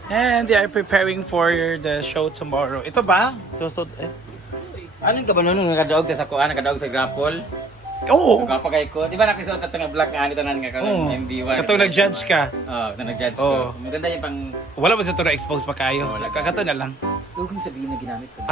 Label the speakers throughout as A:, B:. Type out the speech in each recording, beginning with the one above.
A: And they are preparing for the show tomorrow. Ito ba?
B: Anong ka ba nun nakadaog sa kuan, nakadaog sa grapple?
A: Oo!
B: Gapa kay ko. Di ba nakisuot na nga black nga tanan nga
A: Oo.
B: MB1.
A: Katong nag-judge ka.
B: Oo, nag-judge
A: Oo.
B: ko. Maganda yung pang
A: Wala ba sa ito na-expose pa kayo?
B: Wala.
A: Kakato na lang.
B: huwag mo sabihin na ginamit ko.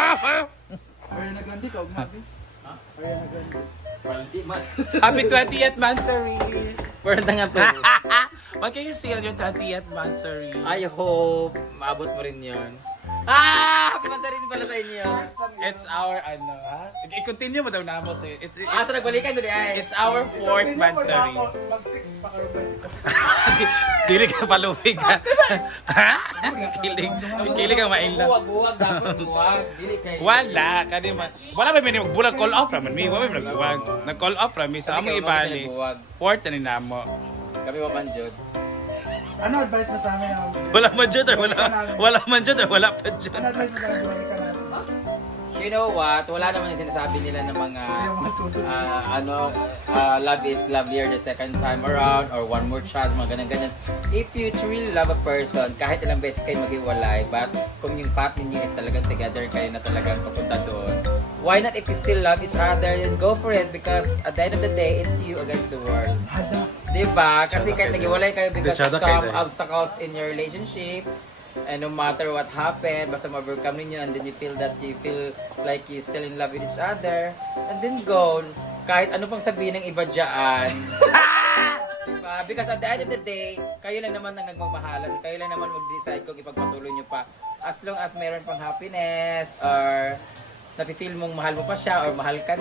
C: Kaya naglandi ka, huwag nabi. Kaya naglandi.
B: Di man.
A: Happy 20th Mansari!
B: Pero na nga to.
A: What can you say on your 20th Mansari?
B: I hope maabot mo rin yun. Happy man sa rin pala sa inyo.
A: It's our, ha? I-continue mo daw na mo. It's
B: So nagbalikan ko di ay.
A: it's our 4th Mansari.
C: Mag-6 pa ka rin.
A: Dili ka palumig ha? Ha? Kilig. Kilig ang mainla.
B: Buwag dapat buwag. Dili kay.
A: Wala. Kani man. Wala may magbulag call off raman. May wala may nagbuwag. Nag-call off raman. Sa among ibali. Fourth na ni namo.
B: Kami mapanjod.
C: Ano advice mo sa amin?
A: Wala man dyan or wala man dyan or wala pa
C: Ano
A: dyan.
C: advice mo sa amin? Jory ka na.
B: You know what? Wala naman yung sinasabi nila ng mga
C: Yung mga susunod.
B: love is lovelier the second time around or one more chance, mga ganyan-ganyan. If you truly love a person, kahit ilang beses kayo maghiwalay, but kung yung path ninyo is talagang together kayo na talagang papunta doon, why not if you still love each other, then go for it because at the end of the day, it's you against the world.
C: Hada.
B: Diba? Kasi kahit
A: kayo.
B: naghiwalay kayo because of
A: Dechada kayo
B: some
A: dahil.
B: obstacles in your relationship, and no matter what happened, basta ma-overcome ninyo and then you feel like you still in love with each other, and then go. Kahit ano pang sabihin ng iba dyan. Diba? Because at the end of the day, kayo lang naman ang nagmamahalan. Kayo lang naman mag-decide kung ipagpatuloy nyo pa. As long as meron pang happiness or nafe-feel mong mahal mo pa siya or mahal ka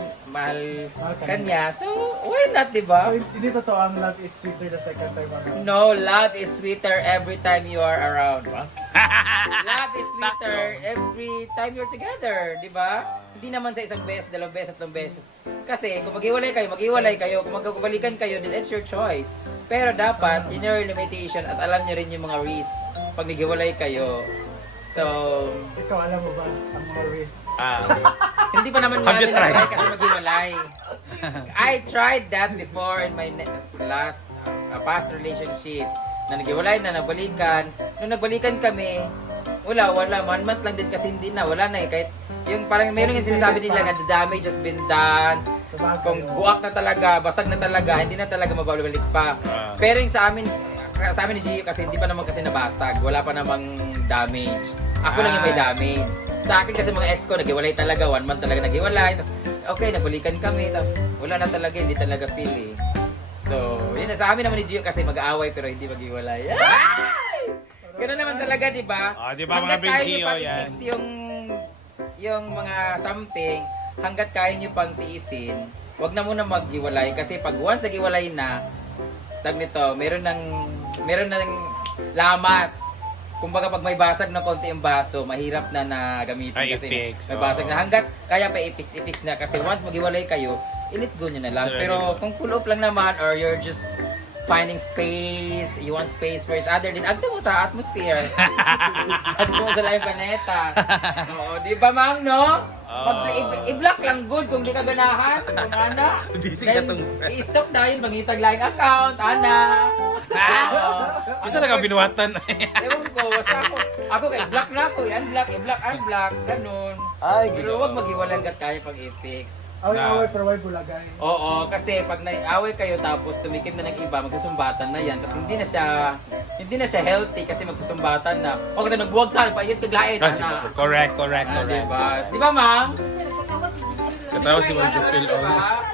B: niya. So, why not, diba?
C: So, hindi totoo ang love is sweeter the second time around.
B: No, love is sweeter every time you are around. Love is sweeter every time you're together, di ba? Hindi naman sa isang beses, dalawang beses, tatlong beses. Kasi kung maghiwalay kayo. Kung magkakabalikan kayo, then it's your choice. Pero dapat, in your limitation at alam niyo rin yung mga risk pag naghiwalay kayo. So,
C: Ikaw, alam mo ba ang mga risk?
B: hindi pa naman
A: Have you
B: namin
A: tried?
B: na-try kasi maghiwalay. I tried that before in my last past relationship. Na naghiwalay na, nagbalikan. Nung nagbalikan kami, wala. 1 month lang din kasi hindi na. Wala na eh. Kahit yung parang meron yung sinasabi nila na the damage has been done.
C: Sa bagay.
B: Kung buwak na talaga, basag na talaga, hindi na talaga mababalik pa. Pero yung sa amin ni Gio kasi hindi pa naman kasi nabasag. Wala pa namang damage. Ako lang yung may damage. Sa akin kasi mga ex ko, naghiwalay talaga. 1 month talaga naghiwalay. Tapos, okay, nagbalikan kami. Tapos, wala na talaga. Hindi talaga feel eh. So, yun na sa amin naman ni Gio kasi mag-aaway pero hindi maghiwalay. Ay! Ganun naman talaga, di ba?
A: Di ba mga
B: Hanggat kaya
A: Big
B: nyo
A: Gio
B: pang
A: yan?
B: i-fix yung mga something, hanggat kaya nyo pang tiisin, wag na muna maghiwalay kasi pag once naghiwalay na, tag nito, meron ng lamat. Kumbaga pag may basag na konti yung baso, mahirap na gamitin
A: Ay,
B: kasi
A: i-fix,
B: may basag na. Hanggat kaya pa i-fix na kasi once maghiwalay kayo, i-let go nyo na lang.
A: Sure.
B: Pero kung full off lang naman or you're just finding space, you want space for each other, din agto mo sa atmosphere. Agto mo sa live planeta. Oo, di ba ma'am, no? I-block lang good kung di ka ganahan. Kung ana.
A: Busy ka
B: Then,
A: tong...
B: i-stop dahil mangitag line account, ana.
A: Isa na ka binuhatan.
B: Ewan ko, basta ako kay block na ako, unblock, ganun.
A: Ay,
B: Pero huwag maghiwalang gat kaya pag i-fix.
C: Away-away pero why bulagay?
B: Oo, kasi pag naiaway kayo tapos tumikim na ng iba, magsusumbatan na yan. Kasi hindi na siya healthy kasi magsusumbatan na. O kasi nagbuwag ka, nagpaiyot kaglain.
A: Correct.
B: Diba? Di ba, Mang?
A: Katawa si Ma'am Jupil.
B: Diba?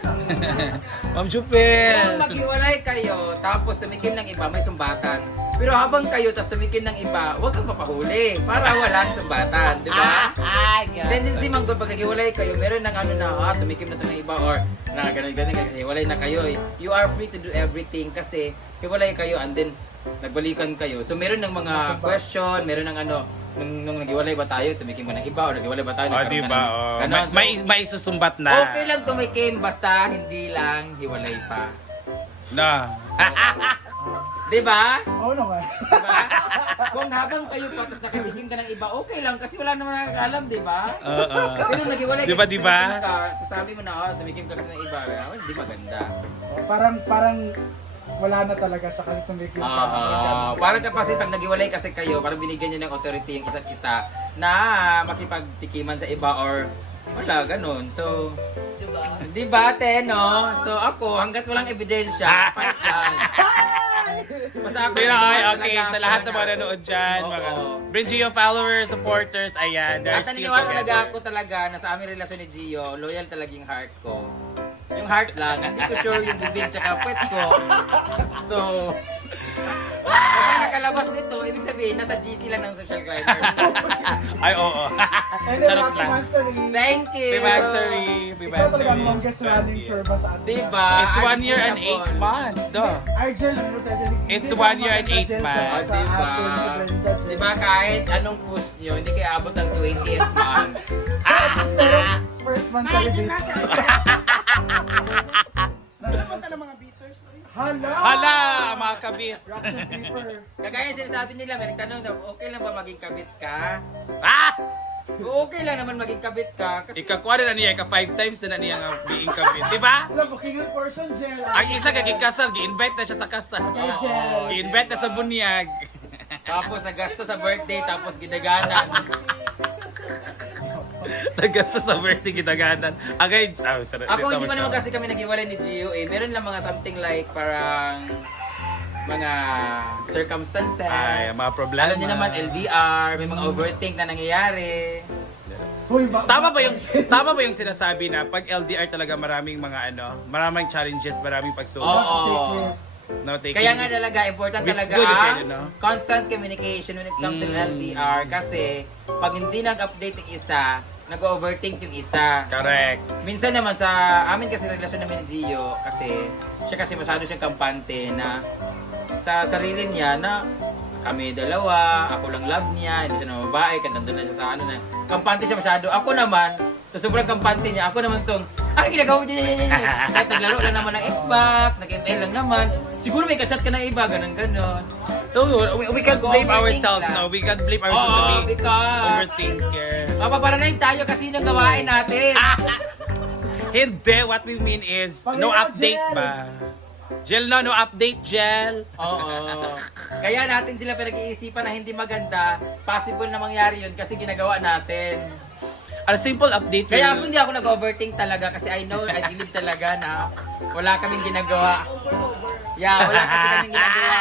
A: Ma'am Jupil!
B: Kung maghiwalay kayo, tapos tumikim ng iba, may sumbatan. Pero habang kayo, tapos tumikim ng iba, huwag kang papahuli para walang sumbatan, di ba? Then si Manggol, pag naghiwalay kayo, meron ng tumikim na ito ng iba or na ganun, kasi hiwalay na kayo. You are free to do everything kasi hiwalay kayo and then nagbalikan kayo. So meron ng mga question, meron ng nung naghiwalay ba tayo, tumikim ba ng iba or naghiwalay ba tayo, nagkaroon
A: Diba?
B: ka ng ganon. So,
A: May isusumbat na.
B: okay lang tumikim, basta hindi lang hiwalay pa.
A: Na.
B: Di ba?
C: Oo naman.
B: Diba? Kung habang kayo pa, tapos nakatikim ka ng iba, okay lang kasi wala naman nakakaalam, di ba? Pero naghiwalay
A: Diba,
B: kasi
A: diba?
B: tumikim ka, tapos sabi mo na, tumikim ka ng iba, hindi maganda.
C: Parang wala na talaga siya kasi tumigil ka.
B: Parang kasi pag naghiwalay kasi kayo, parang binigyan niyo ng authority yung isa't isa na makipagtikiman sa iba or wala, ganun. So, di ba, te, no? So, ako, hanggat walang ebidensya, fight lang. Basta ako,
A: Pero okay,
B: talaga
A: sa lahat ng
B: ako
A: mga nanonood dyan,
B: Oo.
A: mga Bridgio followers, supporters, ayan, they're
B: At
A: still
B: naniniwala talaga
A: together.
B: ako talaga na sa aming relasyon ni Gio, loyal talaga yung heart ko. Yung heart lang, hindi ko sure yung bibig tsaka puwet ko. So, kung may nakalabas nito, ibig sabihin, nasa GC lang ng social climber.
A: Ay, oo.
C: And then,
A: Charot
C: happy
A: lang.
C: anniversary.
B: Thank you!
A: Pimansary,
C: Ikaw talaga ang longest running churba sa atin.
B: Diba?
A: It's 1 year and 8 months, do.
C: Argel, ano sa Argel?
A: It's 1 year and 8 months.
B: Diba kahit anong post nyo, hindi kayo abot ng 20th month.
C: Pero first month sa rebate.
D: Nalapunta ng mga beaters.
C: Hala!
A: Hala, mga kabit.
C: Rocks and paper.
B: Kagaya sinasabi nila, may nagtanong daw, okay lang ba maging kabit ka?
A: Ah!
B: Okay lang naman maging kabit ka. Kasi
A: Ikakuha na niya, ika 5 times na niya nga being kabit. Diba?
C: Alam, booking portion, Gel.
A: Ang isa kaging kasal, gi-invite na siya sa kasal.
C: Gel.
A: Gi-invite na sa bunyag.
B: tapos nagasto sa birthday, tapos gidaganan.
A: Nagasta sa birthday kitaganan. Agay,
B: Ako hindi pa naman kasi kami naghiwalay ni Gio eh. Meron lang mga something like parang mga circumstances.
A: Ay, mga problema.
B: Alam niyo naman, LDR, may mga overthink na nangyayari.
C: Hoy,
A: Tama ba yung sinasabi na pag LDR talaga maraming mga maraming challenges, maraming pagsubok.
B: Oo.
A: No, taking
B: Kaya nga
A: this-
B: talaga, important
A: With
B: talaga
A: good,
B: ang
A: depende, no?
B: constant communication when it comes to LDR. Kasi pag hindi nag-update yung isa, nag-overthink yung isa.
A: Correct.
B: Minsan naman sa amin kasi relasyon namin ni Gio, kasi siya kasi masyado siyang kampante na sa sarili niya na kami dalawa, ako lang love niya, hindi siya na babae, nandun na siya sa ano na. Kampante siya masyado. Ako naman, sa sobrang kampante niya, ako naman tong, ano ginagawa mo dyan? Kahit naglaro lang naman ng Xbox, nag-ML lang naman. Siguro may kachat ka na iba, ganun-ganun.
A: No, we can't blame
B: Nag-overthink
A: ourselves,
B: lang.
A: no? We can't blame ourselves
B: Oo,
A: to be
B: because
A: overthinker.
B: mapaparanayin tayo kasi yung gawain natin.
A: Hindi, what we mean is, no
C: Panginoon,
A: update
C: Jel.
A: ba? Gel, no update, Gel.
B: Oo. Kaya natin sila pinag-iisipan na hindi maganda, possible na mangyari yun kasi ginagawa natin.
A: A simple update.
B: Kaya
A: will-
B: ako hindi ako nag-overthink talaga kasi I believe talaga na wala kaming ginagawa. Yeah, wala kasi kaming ginagawa.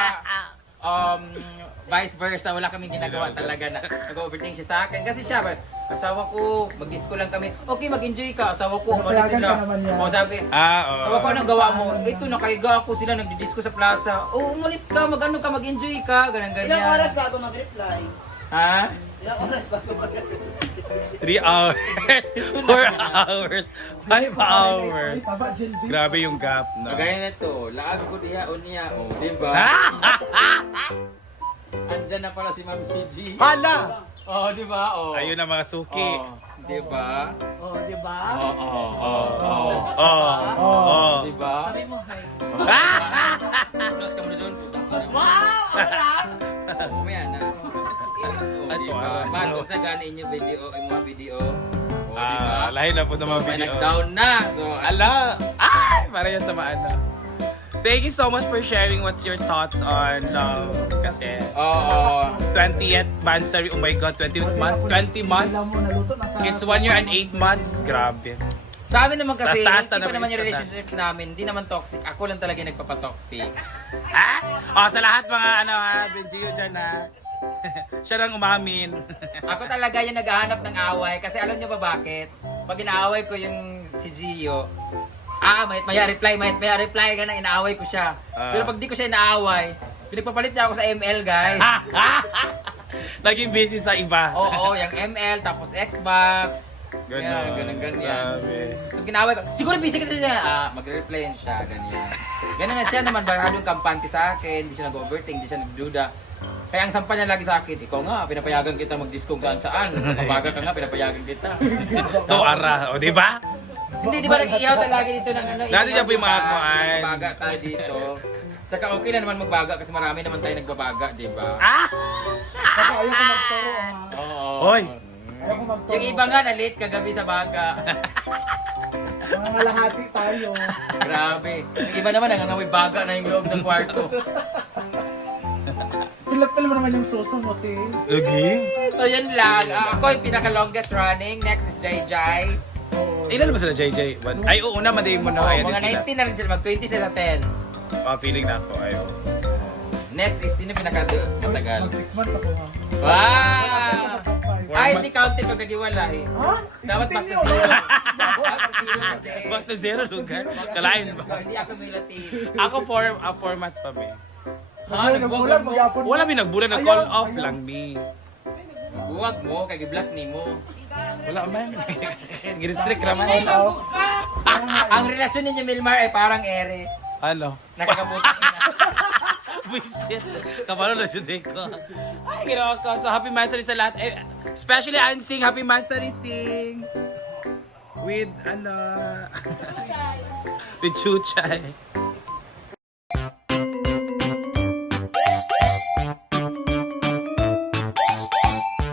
B: Vice versa, wala kaming ginagawa talaga na nag-overthink siya sa akin. Kasi siya, asawa ko, mag-disco lang kami. Okay, mag-enjoy ka. Asawa ko, umalis
C: Napayagan
B: sila.
C: ka naman yan.
B: O sabi,
A: oo.
B: tawa ko, anong gawa mo? Ito, nakaiga ako sila, nagdi-disco sa plaza. Oh, umalis ka, mag-ano ka, mag-enjoy ka, ganyan-ganyan.
D: Ilang oras bago mag-reply?
B: Ha?
D: Ilang oras bago mag-reply?
A: 3 hours, 4 hours, 5 hours.
C: Ay, taba, Gel. di.
A: Grabe yung gap, no?
B: Kagaya na to, laag ko diya o niya, o, diba? Andyan na pala si Ma'am CG.
A: Hala!
B: Oh, diba? Oh.
A: Ayun na mga suki.
B: Oh, diba?
D: Oh, di ba?
B: Oh, oh, oh, oh.
A: Oh.
B: Diba?
D: Sabi mo, hi.
B: Plus ka muna doon, putang ka na.
D: Wow! Wala!
B: Umaya na. Oh,
A: Ato,
B: diba?
A: ah.
B: Mas, kung sa gana inyo video, yung mga video. Oh, diba?
A: Lahi na po ng mga
B: May
A: video.
B: nag-down na. So,
A: Ala! Ay! Para yan sa maana. Thank you so much for sharing what's your thoughts on love. Kasi,
B: Oo.
A: 20th monthsary, oh my God, 20th month, 20
C: Alam
A: months.
C: mo, naluto na sa...
A: It's 1 year and 8 months. Grabe.
B: Sa amin naman kasi,
A: Taas-taas na
B: hindi pa
A: naman
B: naman yung
A: isa,
B: relationship namin, hindi naman toxic. Ako lang talaga yung nagpapatoxic.
A: Sa lahat mga Benjio dyan ha. Siya lang umamin.
B: Ako talaga yung naghahanap ng away kasi alam niyo ba bakit? Pag inaaway ko yung si Gio, may reply ka na, inaaway ko siya. Pero pag di ko siya inaaway, pinagpapalit niya ako sa ML, guys.
A: Naging busy sa iba.
B: Oo, yung ML, tapos Xbox.
A: Ganon.
B: Ganyan.
A: Grabe.
B: So ginaway ko, siguro busy ka na magre-reply yan siya, ganyan. Ganun na siya naman, masyadong kampante sa akin, hindi siya nag-overthink, hindi siya nagduda. Kaya ang sampa niya lagi sa akin, ikaw nga, pinapayagan kita mag-disco saan. Kapaga ka nga, pinapayagan kita.
A: To ara, o di ba?
B: Hindi, di ba nag-iyaw talaga dito ng ano?
A: Dati niya po yung mga
B: iyaw
A: kuhaan.
B: ka, so nagbabaga tayo dito. Saka okay na naman magbaga kasi marami naman tayo nagbabaga, di ba?
C: Baka ayaw ko magturo, ha?
B: Oo.
A: Hoy!
C: Ayaw ko magturo.
B: Yung iba nga na late kagabi sa baga.
C: Mga kalahati tayo.
B: Grabe. Yung iba naman, nangangamoy baga na yung loob ng kwarto.
C: Pilap-pil mo naman yung suso mo, te.
A: Okay.
B: So yan lang. Ako yung pinaka-longest running. Next is JJ.
A: Ilan ba sila, JJ? Ay, oo, una, madayin mo na
B: Oh,
A: kaya
B: mga
A: din sila.
B: 19 na rin sila. Mag-20 sila 10.
A: Feeling na ako, ayo.
B: Next is sino pinaka-matagal?
C: Mag 6 months ako ha.
B: Wow!
C: Top 5.
B: Ay, hindi counted pag nag-iwala eh.
C: Ha?
B: Dapat back to zero. Back to zero kasi.
A: Back to zero, lugar. Kalain ba?
B: Hindi ako cumulative.
A: Ako 4 months pa, me.
B: Ha?
C: Nagbulag, magyapon mo.
A: Wala mi nagbulan na call off lang, me.
B: Buwag mo, kay black ni mo.
A: Wala man. Ginistrict naman.
C: Hello.
B: Ang relasyon ninyo, Milmar, ay parang ere.
A: Ano?
B: Nakakabuti na.
A: Visit. Kabalo na siya ko. Ay, ginawa ko. So, happy Mansari sa lahat. Eh, especially, Ansing. Happy Mansari, Sing. With, ano... with Chuchay.